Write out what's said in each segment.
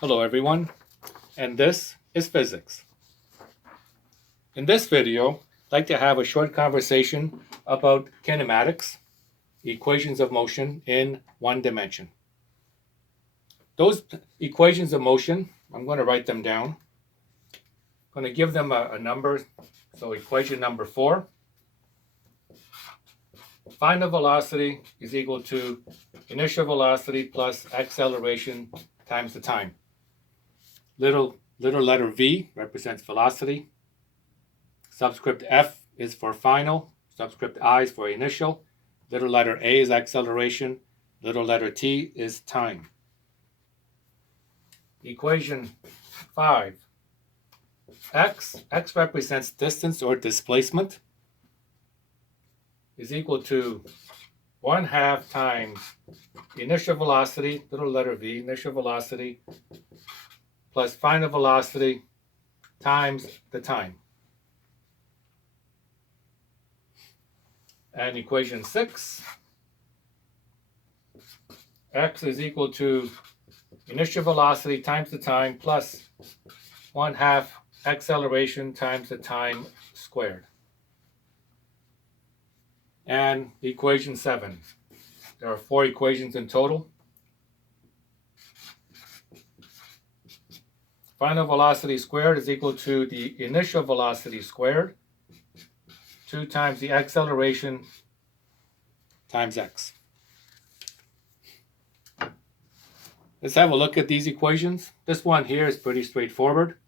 Hello everyone, and this is physics. In this video, I'd like to have a short conversation about kinematics, equations of motion in one dimension. Those equations of motion, I'm going to write them down. I'm going to give them a number. So equation number 4, final velocity is equal to initial velocity plus acceleration times the time. Little letter v represents velocity. Subscript f is for final. Subscript I is for initial. Little letter a is acceleration. Little letter t is time. Equation 5. X represents distance or displacement, is equal to 1/2 times initial velocity, little letter v, initial velocity, plus final velocity times the time. And equation 6, x is equal to initial velocity times the time plus 1/2 acceleration times the time squared. And equation 7. There are 4 equations in total. Final velocity squared is equal to the initial velocity squared, 2 times the acceleration times x. Let's have a look at these equations. This one here is pretty straightforward.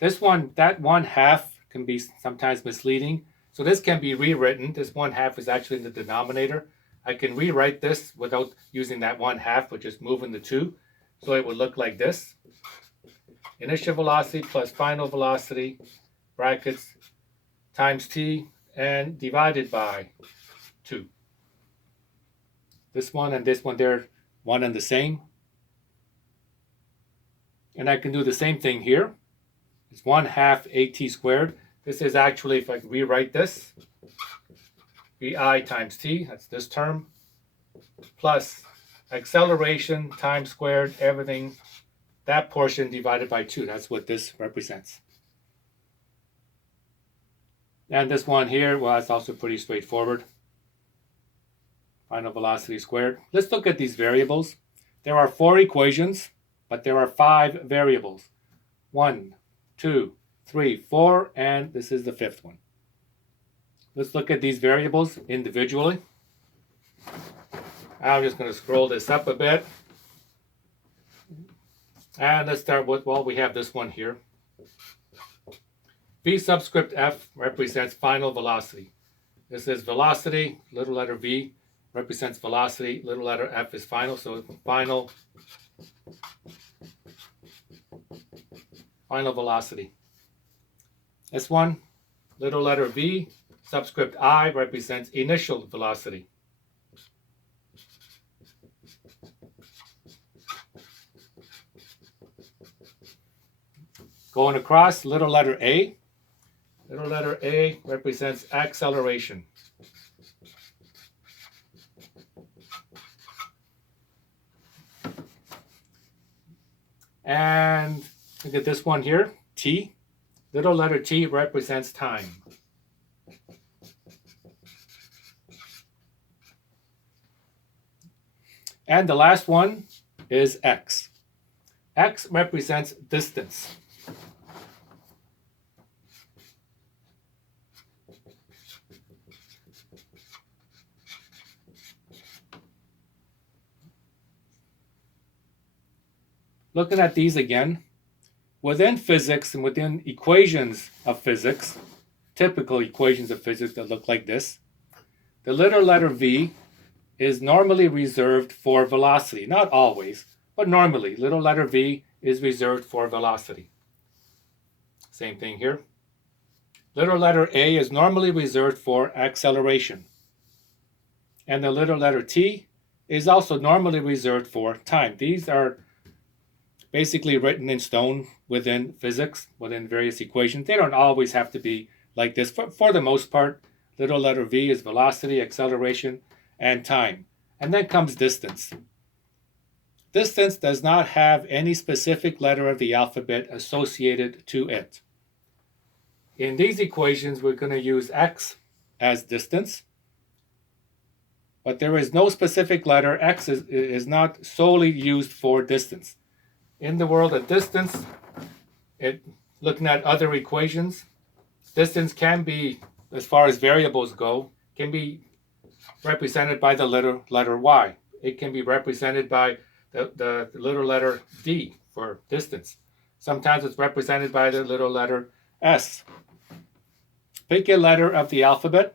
This one, that 1/2 can be sometimes misleading. So this can be rewritten. This 1/2 is actually in the denominator. I can rewrite this without using that 1/2, but just moving the 2. So it would look like this. Initial velocity plus final velocity, brackets, times t, and divided by 2. This one and this one, they're one and the same. And I can do the same thing here. It's 1/2 at squared. This is actually, if I rewrite this, vi times t, that's this term, plus acceleration times squared, everything, that portion divided by 2. That's what this represents. And this one here, well, it's also pretty straightforward. Final velocity squared. Let's look at these variables. There are 4 equations, but there are 5 variables. 1, 2, 3, 4, and this is the 5th one. Let's look at these variables individually. I'm just going to scroll this up a bit. And let's start with, well, we have this one here. V subscript f represents final velocity. This is velocity, little letter v represents velocity, little letter f is final, so final velocity. This one, little letter v, subscript I represents initial velocity. Going across, little letter A. Little letter A represents acceleration. And look at this one here, T. Little letter t represents time. And the last one is x. X represents distance. Looking at these again, within physics and within equations of physics, typical equations of physics that look like this, the little letter v is normally reserved for velocity. Not always, but normally, little letter v is reserved for velocity. Same thing here. Little letter a is normally reserved for acceleration. And the little letter t is also normally reserved for time. These are basically written in stone within physics, within various equations. They don't always have to be like this. For the most part, little letter v is velocity, acceleration, and time. And then comes distance. Distance does not have any specific letter of the alphabet associated to it. In these equations, we're going to use x as distance, but there is no specific letter. X is not solely used for distance. In the world of distance, looking at other equations, distance can be, as far as variables go, can be represented by the letter y. It can be represented by the little letter d for distance. Sometimes it's represented by the little letter s. Pick a letter of the alphabet,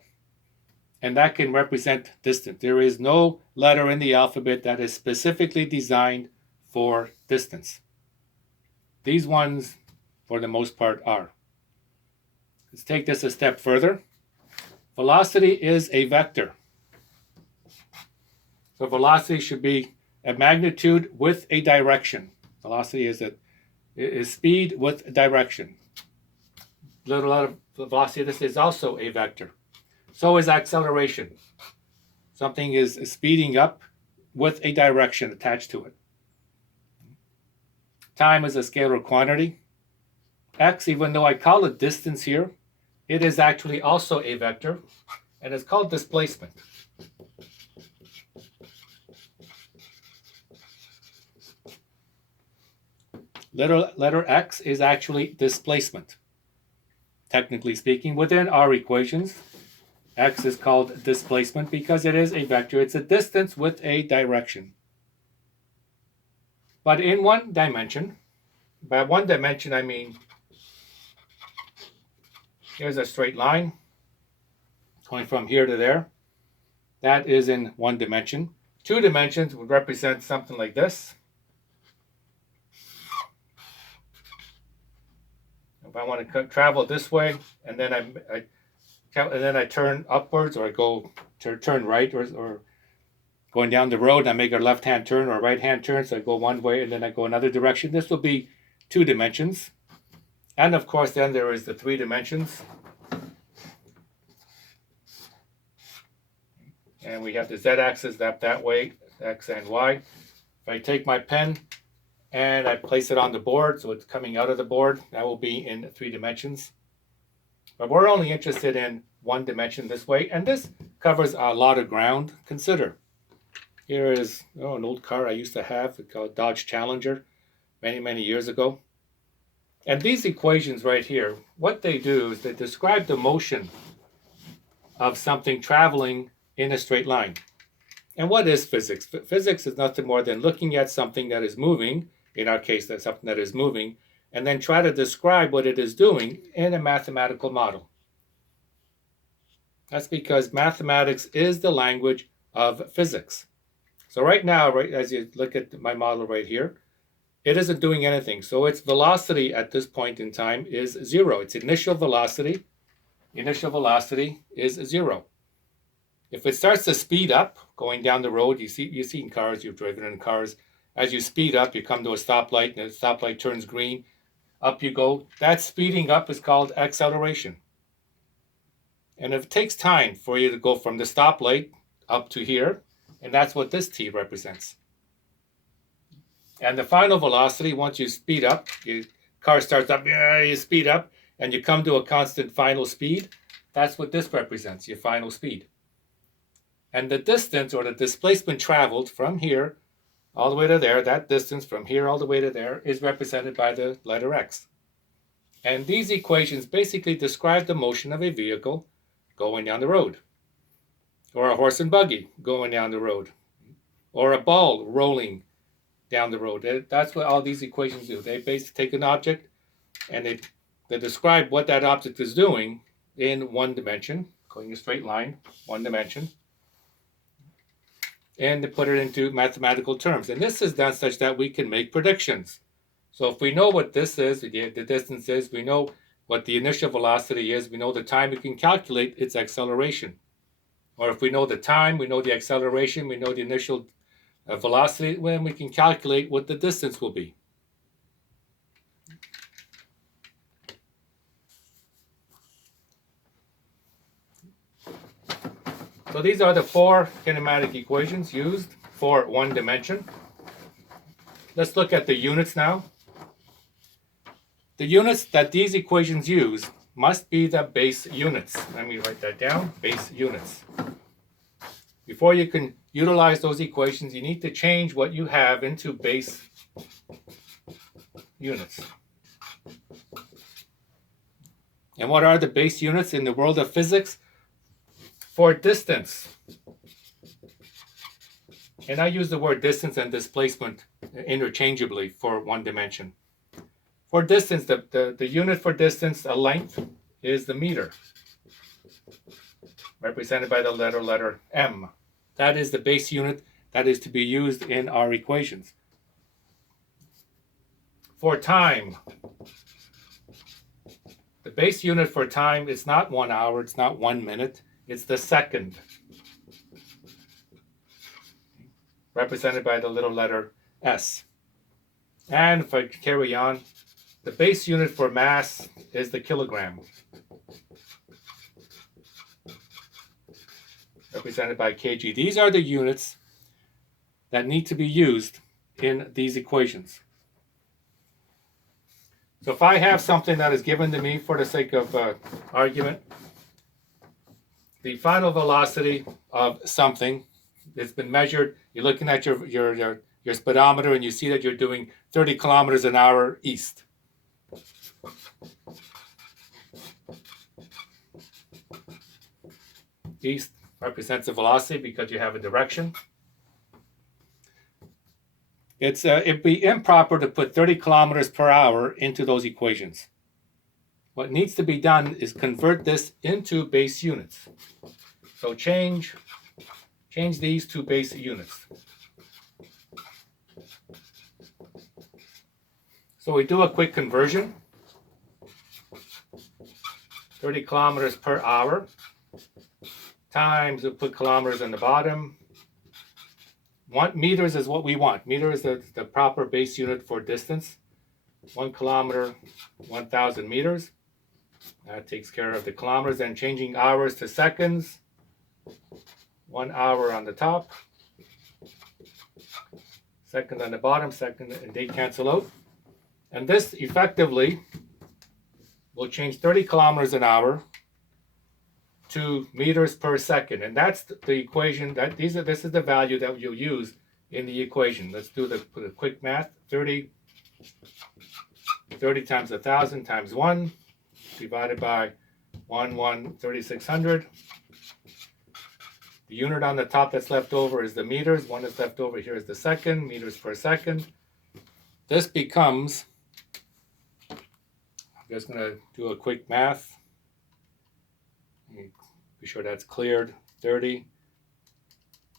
and that can represent distance. There is no letter in the alphabet that is specifically designed for distance. These ones, for the most part, are. Let's take this a step further. Velocity is a vector. So velocity should be a magnitude with a direction. Velocity is speed with direction. Little letter velocity, this is also a vector. So is acceleration. Something is speeding up with a direction attached to it. Time is a scalar quantity. X, even though I call it distance here, it is actually also a vector, and it's called displacement. Letter x is actually displacement. Technically speaking, within our equations, x is called displacement because it is a vector. It's a distance with a direction. But in one dimension, by one dimension I mean, here's a straight line going from here to there. That is in one dimension. 2 dimensions would represent something like this. If I want to travel this way, and then I turn upwards, or I go to turn right, or going down the road, and I make a left-hand turn or a right-hand turn, so I go one way and then I go another direction. This will be 2 dimensions. And of course, then there is the 3 dimensions. And we have the z-axis that way, x and y. If I take my pen and I place it on the board, so it's coming out of the board, that will be in 3 dimensions. But we're only interested in 1 dimension this way, and this covers a lot of ground. Consider, here is an old car I used to have, it's called Dodge Challenger, many years ago. And these equations right here, what they do is they describe the motion of something traveling in a straight line. And what is physics? Physics is nothing more than looking at something that is moving, in our case, that's something that is moving, and then try to describe what it is doing in a mathematical model. That's because mathematics is the language of physics. So right now, as you look at my model right here, it isn't doing anything. So its velocity at this point in time is 0. Its initial velocity is 0. If it starts to speed up going down the road, you see in cars, you've driven in cars, as you speed up, you come to a stoplight, and the stoplight turns green, up you go. That speeding up is called acceleration. And it takes time for you to go from the stoplight up to here, and that's what this t represents. And the final velocity, once you speed up, your car starts up, you speed up, and you come to a constant final speed, that's what this represents, your final speed. And the distance, or the displacement traveled from here all the way to there, that distance from here all the way to there, is represented by the letter x. And these equations basically describe the motion of a vehicle going down the road, or a horse and buggy going down the road, or a ball rolling down the road. That's what all these equations do. They basically take an object and they describe what that object is doing in 1 dimension, going a straight line, 1 dimension, and to put it into mathematical terms. And this is done such that we can make predictions. So if we know what this is, the distance is, we know what the initial velocity is, we know the time, we can calculate its acceleration. Or if we know the time, we know the acceleration, we know the initial velocity, then we can calculate what the distance will be. So these are the 4 kinematic equations used for 1 dimension. let's look at the units now. The units that these equations use must be the base units. Let me write that down, base units. Before you can utilize those equations, you need to change what you have into base units. And what are the base units in the world of physics? For distance. And I use the word distance and displacement interchangeably for one dimension. For distance, the unit for distance, a length, is the meter, represented by the letter M. That is the base unit that is to be used in our equations. For time, the base unit for time is not 1 hour, it's not 1 minute, it's the second, represented by the little letter S. And if I carry on, the base unit for mass is the kilogram, represented by kg. These are the units that need to be used in these equations. So if I have something that is given to me for the sake of argument, the final velocity of something, it's been measured, you're looking at your speedometer and you see that you're doing 30 kilometers an hour east. East represents the velocity because you have a direction. It'd be improper to put 30 kilometers per hour into those equations. What needs to be done is convert this into base units. So change these to base units. So we do a quick conversion. 30 kilometers per hour times, we'll put kilometers in the bottom. Meters is what we want. Meter is the proper base unit for distance. 1 kilometer, 1,000 meters. That takes care of the kilometers. And changing hours to seconds. 1 hour on the top. Seconds on the bottom. Second and day cancel out. And this effectively will change 30 kilometers an hour to meters per second, and that's the equation this is the value that you'll use in the equation. Let's do the quick math. 30 times 1,000 times 1 divided by 3600. The unit on the top that's left over is the meters. One that's left over here is the second, meters per second. This becomes, I'm just going to do a quick math. Be sure that's cleared. 30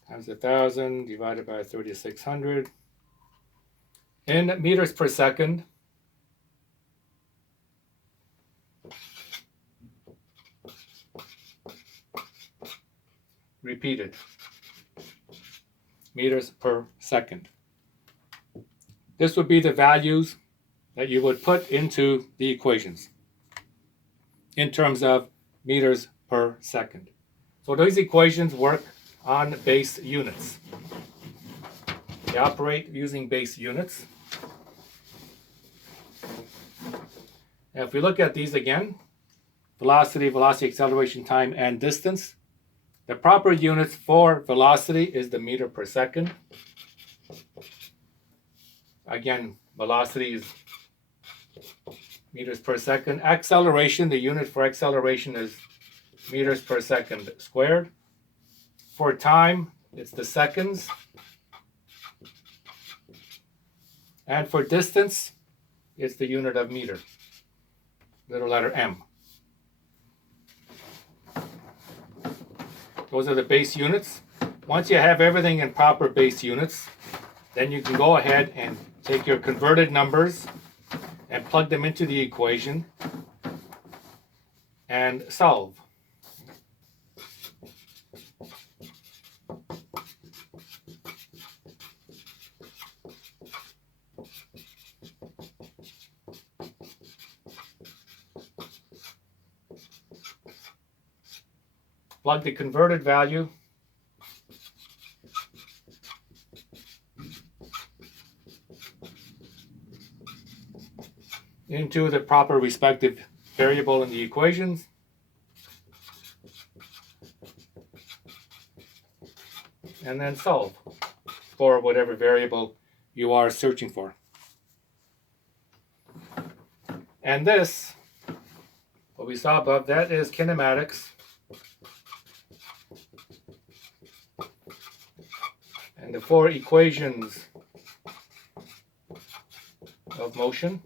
times 1,000 divided by 3600 in meters per second. Repeated. Meters per second. This would be the values that you would put into the equations in terms of meters per second. So those equations work on base units. They operate using base units. Now if we look at these again, velocity, acceleration, time, and distance, the proper units for velocity is the meter per second. Again, velocity is meters per second. Acceleration, the unit for acceleration is meters per second squared. For time, it's the seconds. And for distance, it's the unit of meter, little letter M. Those are the base units. Once you have everything in proper base units, then you can go ahead and take your converted numbers and plug them into the equation and solve. Plug the converted value into the proper respective variable in the equations. And then solve for whatever variable you are searching for. And this, what we saw above, that is kinematics. And the 4 equations of motion.